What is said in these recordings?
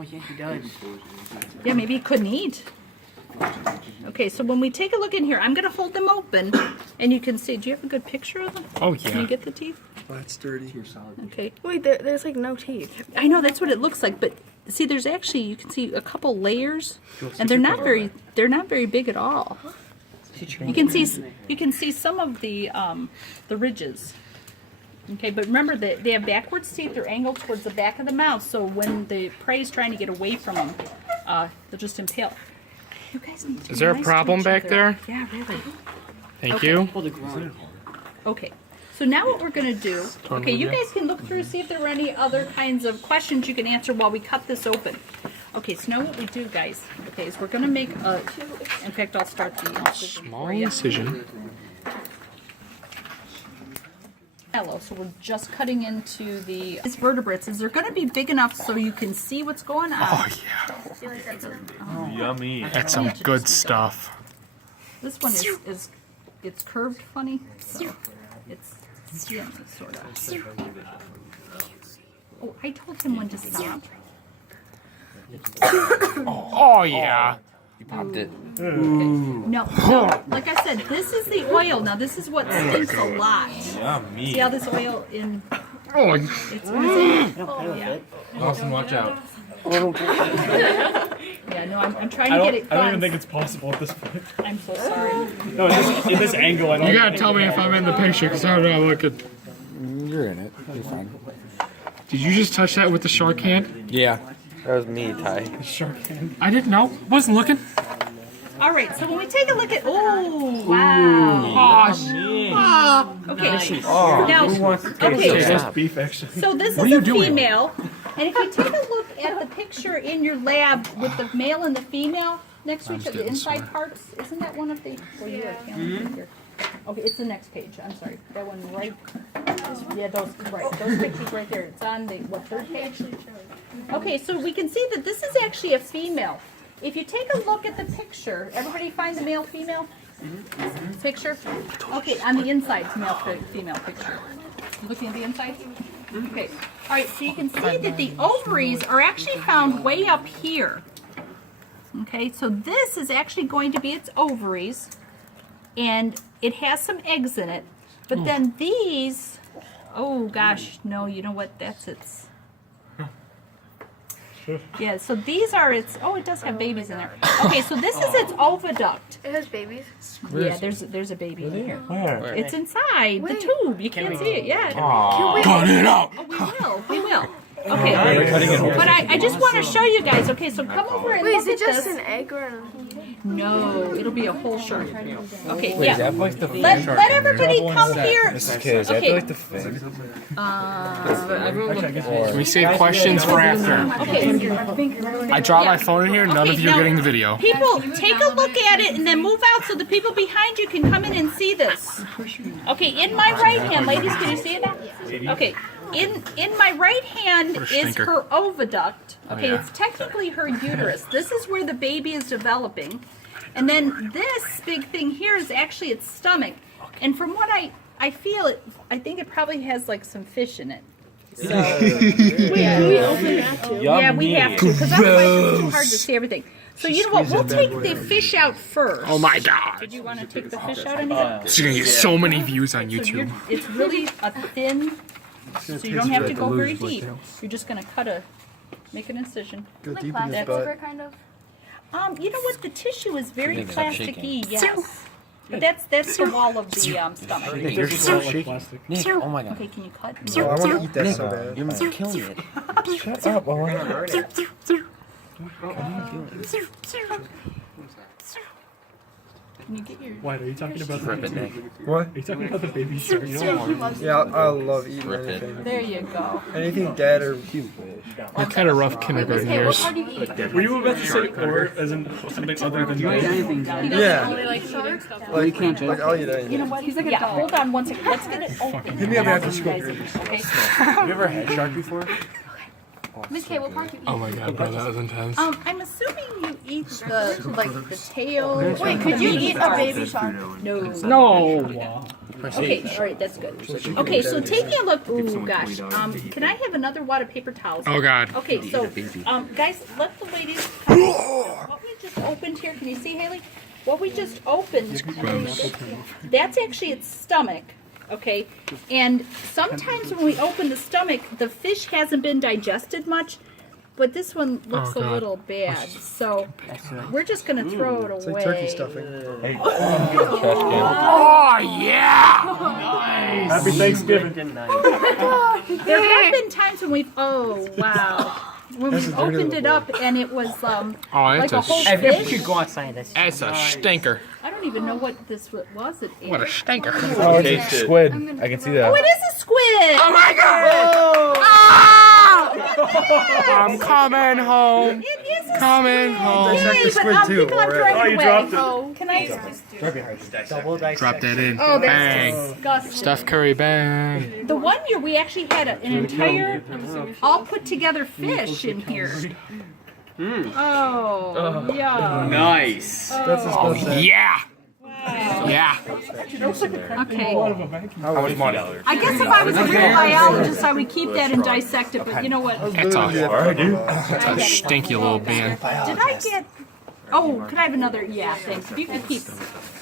Oh yeah, he does. Yeah, maybe he couldn't eat. Okay, so when we take a look in here, I'm going to hold them open, and you can see. Do you have a good picture of them? Oh, yeah. Can you get the teeth? Oh, that's dirty. Okay. Wait, there's like no teeth. I know that's what it looks like, but see, there's actually you can see a couple layers, and they're not very big at all. You can see some of the ridges. Okay, but remember that they have backwards teeth. They're angled towards the back of the mouth, so when the prey is trying to get away from them, they'll just impale. You guys need to Is there a be nice problem to each back other. there? Yeah, really. Thank you. Okay, so now what we're going to do, okay, you guys can look through, see if there were any other kinds of questions you can answer while we cut this open. Okay, so now what we do, guys, okay, is we're going to make a, in fact, I'll start the incision Small for you. incision. Hello, so we're just cutting into these vertebrates. Is they're going to be big enough so you can see what's going on? Oh, yeah. Yummy. That's some good stuff. This one is it's curved funny, so it's yummy, sort of. Oh, I told him when to stop. Oh, yeah. You popped it. No, like I said, this is the oil. Now this is what stinks a lot. Yummy. See how this oil in Oh, it's yeah. Austin, watch out. Yeah, no, I'm trying to get it I don't even fun. think it's possible at this point. I'm so sorry. No, in this angle, I don't. you gotta tell me if I'm in the picture, because I don't know. Look at. You're in it. You're fine. Did you just touch that with the shark hand? Yeah. That was me, Ty. Shark hand. I didn't know. Wasn't looking. All right, so when we take a look at, oh wow. Okay. Now, okay. Roast beef, actually. So this What is are a you doing? female, and if you take a look at the picture in your lab with the male and the female next to each other, the inside parts, isn't that one of the? Well, you're a camera here. Okay, it's the next page. I'm sorry, that one right. Yeah, those pictures right there. It's on the third page. Okay, so we can see that this is actually a female. If you take a look at the picture, everybody find the male female picture. Okay, on the inside, it's female picture. Looking at the inside? Okay. All right, so you can see that the ovaries are actually found way up here. Okay, so this is actually going to be its ovaries, and it has some eggs in it. But then these, oh gosh, no, you know what? That's its. Yeah, so these are its. Oh, it does have babies in there. Okay, so this is its oviduct. It has babies. Yeah, there's a baby in here. Where? It's inside the tube. You can't see it yet. Cut it out. Oh, we will. Okay, but I just want to show you guys. Okay, so come over and Wait, look is it at just this. an egg or a... No, it'll be a whole shark. Okay, Wait, yeah. is that like the fin? Let everybody come here. Okay, is that Okay. like the fin? Can we save questions for after? Okay. I dropped my phone in here. None Okay, of you are now- getting the video. People, take a look at it and then move out so the people behind you can come in and see this. Okay, in my right hand, ladies, can you see it now? Okay, in my right hand What a is stinker. her oviduct. Okay, yeah. it's technically her uterus. This is where the baby is developing. And then this big thing here is actually its stomach. And from what I feel, I think it probably has like some fish in it. So, Can we open that too? yeah, we have to, because otherwise it's too hard to see everything. So you know what? We'll take the fish out first. Oh my god. Did you want to take the fish out anything? This is gonna get so many views on So YouTube. it's really a thin, so you don't have to go very deep. You're just going to make an incision. Go Like deep in his plastic butt. over kind of. You know what? The tissue is very Make it stop plasticky, yes. But that's the wall of the stomach. Nick, you're so Like shaky. plastic. Nick, oh my god. Okay, can you cut? Oh, I want to eat that so bad. You're killing it. Shut up, Owen. Can you get your... What, are you talking about Rip it, Nick. What? Are you talking about the baby shark? Yeah, I love eating Rip it. anything. There you go. Anything dead or... You're kind of rough kindergarten Okay, what years. part do you eat? Were you about to say or as in something other than anything. Yeah. Like shark? Like, I'll eat anything. You know what? Yeah, hold on one second. Let's get it open. Hit me up after school. Okay. Have you ever had shark before? Miss K, what part do you eat? Oh my god, bro, that was intense. I'm assuming you eat the tail. Wait, could you eat a baby shark? No. No. Okay, all right, that's good. Okay, so taking a look. Ooh, gosh. Can I have another wad of paper towels? Oh God. Okay, so guys, let the ladies come. What we just opened here, can you see, Haley? What we just opened, that's actually its stomach. Okay, and sometimes when we open the stomach, the fish hasn't been digested much, but this one looks a little bad. So we're just gonna throw it away. It's like turkey stuffing. Oh yeah. Happy Thanksgiving. There have been times when we've when we opened it up and it was Oh, like that's a whole If you fish. could go outside, that's That's a stinker. I don't even know what this was. What a stinker. Oh, it's a squid. I can see that. Oh, it is a squid. Oh my God. I'm coming home. It is a Coming home. Yay, Dissect the but squid too, people are alright. throwing Oh, it you away. dropped it. Oh, can I? double dissect. Drop that in. Oh, that's Bang. disgusting. Steph Curry bang. The one year we actually had an entire all put together fish in here. Oh, yeah. Nice. That's disgusting. Yeah. Yeah. Okay. How much money? I guess if I was a real biologist, I would keep that and dissect it. But you know what? That's That's a stinky little man. Did I get? Oh, could I have another? Yeah, thanks. If you could keep.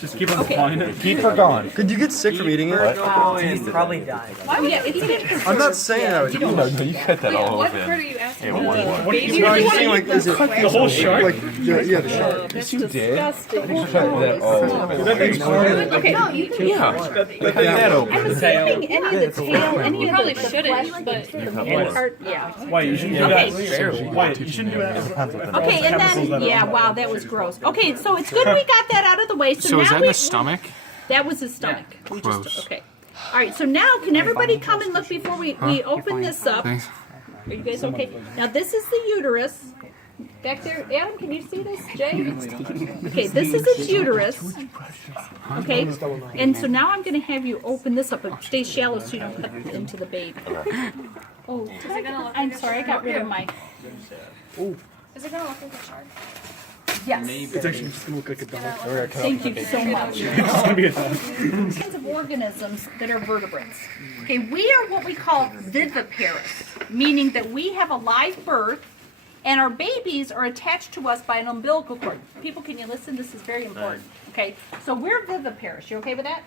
Just keep on Okay. flying it. Keep her gone. Could you get sick from eating it? Probably died. Oh yeah, it's in. I'm not saying I would. No, you cut that all What over. part are you asking? What do Baby, you or mean? do you Like, is it the whole shark? Like, yeah, the shark. That's You did? disgusting. You cut that all over. That thing's hard. Okay. No, you can. Yeah. Cut that open. I'm assuming any of the tail, any You of probably the shouldn't, flesh but the main part, yeah. Why, you shouldn't do Okay. that. Why, you shouldn't do that. Okay, and then yeah, wow, that was gross. Okay, so it's good we got that out of the way. So, So now is that we, the stomach? That was his stomach. We Gross. just okay. All right, so now can everybody come and look before we open this up? Thanks. Are you guys okay? Now this is the uterus. Back there, Adam, can you see this? Jay? Okay, this is its uterus. Okay, and so now I'm going to have you open this up, but stay shallow so you don't cut into the baby. Oh, I'm sorry, I got rid of my. Is it gonna look like a shark? Yes. It's actually just gonna look like a dog. Thank you so much. It's gonna be a dog. Kinds of organisms that are vertebrates. Okay, we are what we call viviparous, meaning that we have a live birth and our babies are attached to us by an umbilical cord. People, can you listen? This is very important. Okay, so we're viviparous. You okay with that?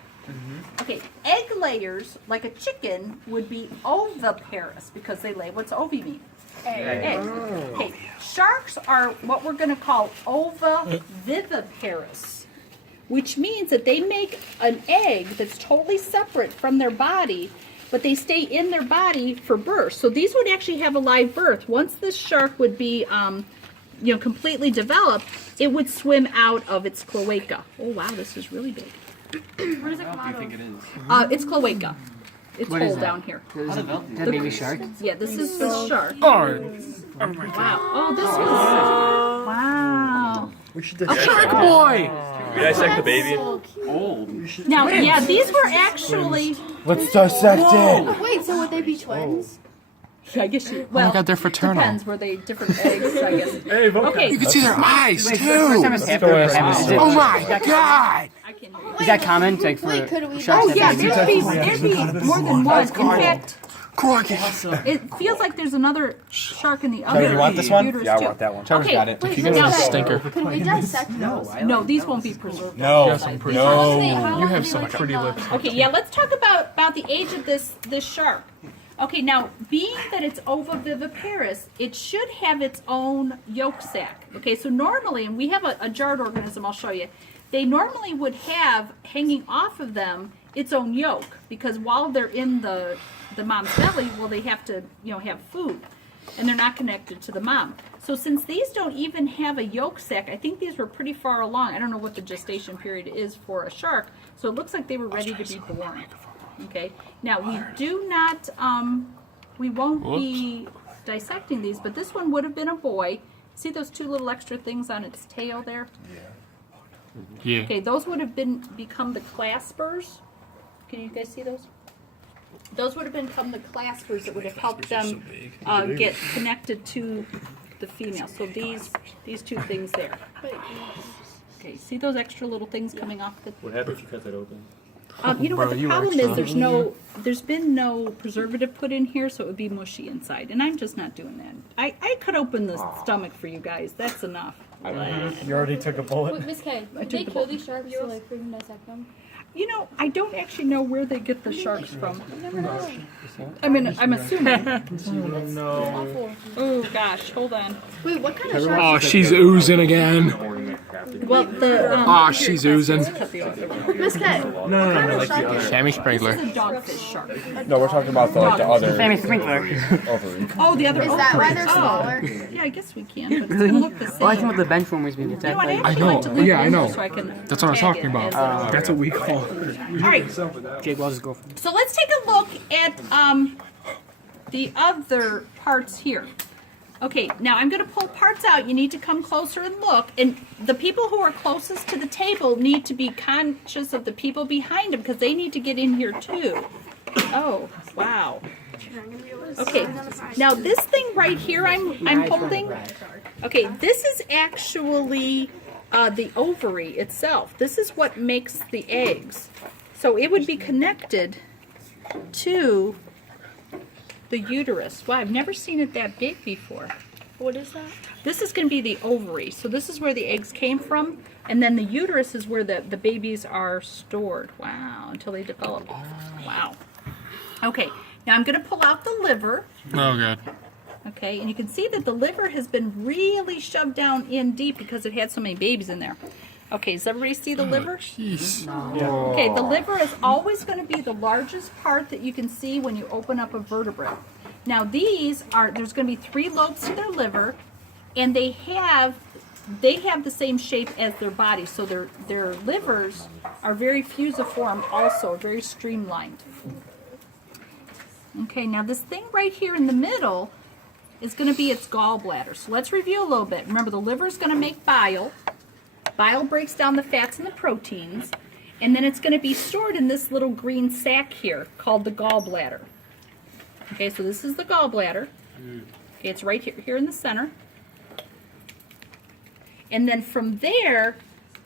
Okay, egg layers, like a chicken, would be oviparous because they lay. What's ovi mean? Egg. Okay, sharks are what we're going to call oviviparous, which means that they make an egg that's totally separate from their body, but they stay in their body for birth. So these would actually have a live birth. Once this shark would be, completely developed, it would swim out of its cloaca. Oh wow, this is really big. Where does it come out of? It's cloaca. It's hole down here. That baby shark? Yeah, this is the shark. Oh, Wow. Oh, this was. Wow. We should shark boy. We dissect the baby. Now, yeah, these were actually. Let's dissect it. Wait, so would they be twins? I guess you. Well, Oh my God, they're fraternal. Depends. Were they different eggs? I guess. Hey, vote. Okay. You can see their eyes First time too. it's happened. Is Oh my God. I can. that common? Like for Wait, could we? sharks Oh that yeah, baby? there'd be more than one. In fact, Crikey. it feels like there's another shark in the other. You want this one? uterus, Yeah, I too. want that one. Okay. Got it. Wait, You guys are a so stinker. Could we dissect those? No, these won't be preserved. No. How long You do have they some like pretty in the- lips. Okay, yeah, let's talk about the age of this shark. Okay, now, being that it's oviviparous, it should have its own yolk sac. Okay, so normally, and we have a jarred organism, I'll show you, they normally would have, hanging off of them, its own yolk, because while they're in the mom's belly, well, they have to, have food, and they're not connected to the mom. So since these don't even have a yolk sac, I think these were pretty far along. I don't know what the gestation period is for a shark, so it looks like they were ready to be born. Okay, now we do not, we won't be dissecting these, but this one would have been a boy. See those two little extra things on its tail there? Yeah. Okay, those would have become the claspers. Can you guys see those? Those would have become the claspers that would have helped them get connected to the female. So these two things there. Okay, see those extra little things coming off the... What happens if you cut that open? You know what, the you problem extra. is there's been no preservative put in here, so it would be mushy inside, and I'm just not doing that. I cut open the stomach for you guys, that's enough. You already took a bullet. Wait, Miss K, I did they took the kill ball. these sharks to like freaking dissect them? You know, I don't actually know where they get the sharks from. I never know. I mean, I'm assuming. Awful. Oh gosh, hold on. Wait, what kind of sharks? Oh, she's oozing again. Well, the Oh, she's oozing. cut the other. Miss K, what kind of shark is it? Sammy This Sprinkler. is a dogfish shark. No, we're talking about the other Sammy Sprinkler. ovary. Oh, the other. Is that why they're oh. smaller? Yeah, I guess we can, but it's gonna look the same. Well, I think with the bench warmers we get You know what, I that. actually know. like to leave Yeah, it I know. so I can That's what I was tag talking it about. as a- That's what we call it. All right, Jake Wells' girlfriend. so let's take a look at the other parts here. Okay, now I'm going to pull parts out. You need to come closer and look. And the people who are closest to the table need to be conscious of the people behind them because they need to get in here too. Oh, wow. Okay, now this thing right here I'm holding, okay, this is actually the ovary itself. This is what makes the eggs. So it would be connected to the uterus. Wow, I've never seen it that big before. What is that? This is going to be the ovary. So this is where the eggs came from. And then the uterus is where the babies are stored. Wow, until they develop. Wow. Okay, now I'm going to pull out the liver. Oh, good. Okay, and you can see that the liver has been really shoved down in deep because it had so many babies in there. Okay, does everybody see the liver? Jeez. Okay, the liver is always going to be the largest part that you can see when you open up a vertebrate. Now there's going to be 3 lobes to their liver, and they have the same shape as their body, so their livers are very fusiform also, very streamlined. Okay, now this thing right here in the middle is going to be its gallbladder. So let's review a little bit. Remember, the liver is going to make bile. Bile breaks down the fats and the proteins, and then it's going to be stored in this little green sac here called the gallbladder. Okay, so this is the gallbladder. Okay, it's right here in the center. And then from there,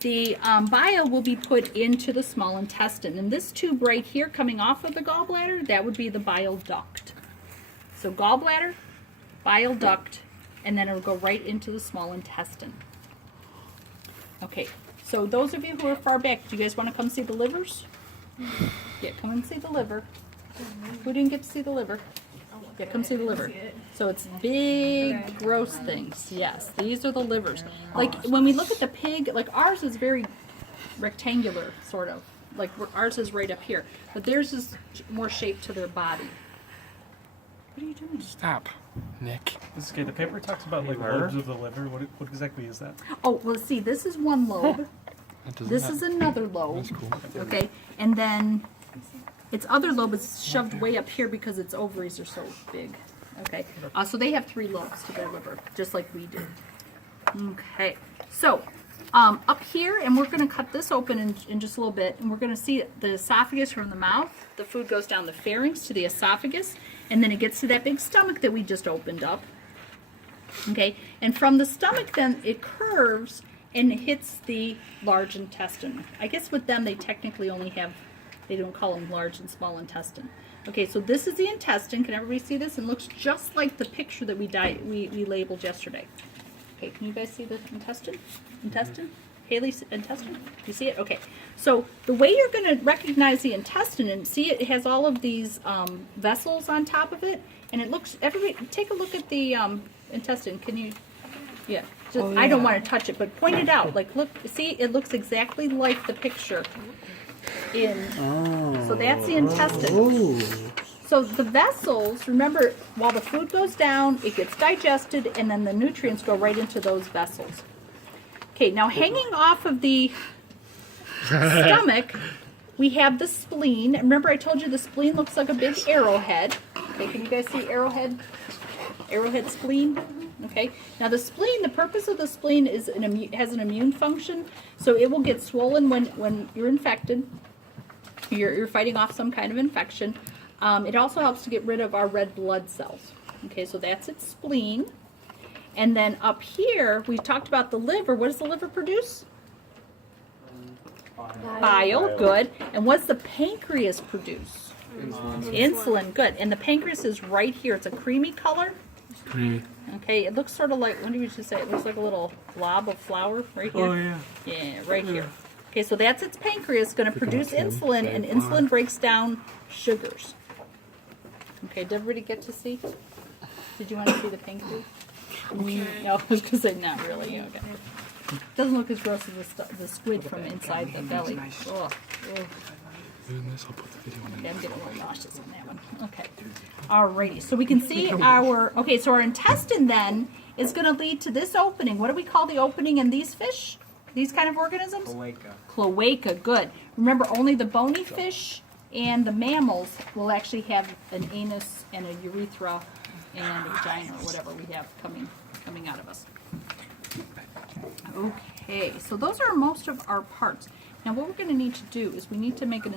the bile will be put into the small intestine. And this tube right here coming off of the gallbladder, that would be the bile duct. So gallbladder, bile duct, and then it'll go right into the small intestine. Okay, so those of you who are far back, do you guys want to come see the livers? Yeah, come and see the liver. Who didn't get to see the liver? Yeah, come see the liver. So it's big, gross things. Yes, these are the livers. Like when we look at the pig, like ours is very rectangular, sort of. Like ours is right up here, but theirs is more shaped to their body. What are you doing? Stop, Nick. This okay, the paper talks about like lobes of the liver. What exactly is that? Oh, well, see, this is one lobe. This is another lobe. That's cool. Okay, and then its other lobe is shoved way up here because its ovaries are so big. Okay, so they have 3 lobes to their liver, just like we do. Okay, so up here, and we're going to cut this open in just a little bit, and we're going to see the esophagus from the mouth. The food goes down the pharynx to the esophagus, and then it gets to that big stomach that we just opened up. Okay, and from the stomach, then it curves and hits the large intestine. I guess with them, they technically only have, they don't call them large and small intestine. Okay, so this is the intestine. Can everybody see this? And it looks just like the picture that we labeled yesterday. Okay, can you guys see the intestine? Intestine? Haley's intestine? You see it? Okay. So the way you're going to recognize the intestine, and see it has all of these vessels on top of it, and it looks, everybody, take a look at the intestine. Can you, yeah. Just, I don't want to touch it, but point it out. Like, look, see, it looks exactly like the picture so that's the intestine. So the vessels, remember, while the food goes down, it gets digested, and then the nutrients go right into those vessels. Okay, now hanging off of the stomach, we have the spleen. Remember I told you the spleen looks like a big arrowhead. Okay, can you guys see arrowhead spleen? Okay, now the spleen, the purpose of the spleen is has an immune function, so it will get swollen when you're infected. You're fighting off some kind of infection. It also helps to get rid of our red blood cells. Okay, so that's its spleen. And then up here, we talked about the liver. What does the liver produce? Bile, good. And what's the pancreas produce? Insulin, good. And the pancreas is right here. It's a creamy color. Creamy. Okay, it looks sort of like, what did you just say? It looks like a little blob of flour right here. Oh yeah. Yeah, right here. Okay, so that's its pancreas going to produce insulin, and insulin breaks down sugars. Okay, did everybody get to see? Did you want to see the pancreas? No, I was going to say not really. Okay. Doesn't look as gross as the squid from inside the belly. Ugh. Ugh. Doing this, I'll put the video in. I'm getting a little nauseous on that one. Okay. Alrighty. So we can see our, okay, so our intestine then is going to lead to this opening. What do we call the opening in these fish? These kind of organisms? Cloaca. Cloaca, good. Remember, only the bony fish and the mammals will actually have an anus and a urethra and a vagina or whatever we have coming out of us. Okay, so those are most of our parts. Now what we're going to need to do is we need to make an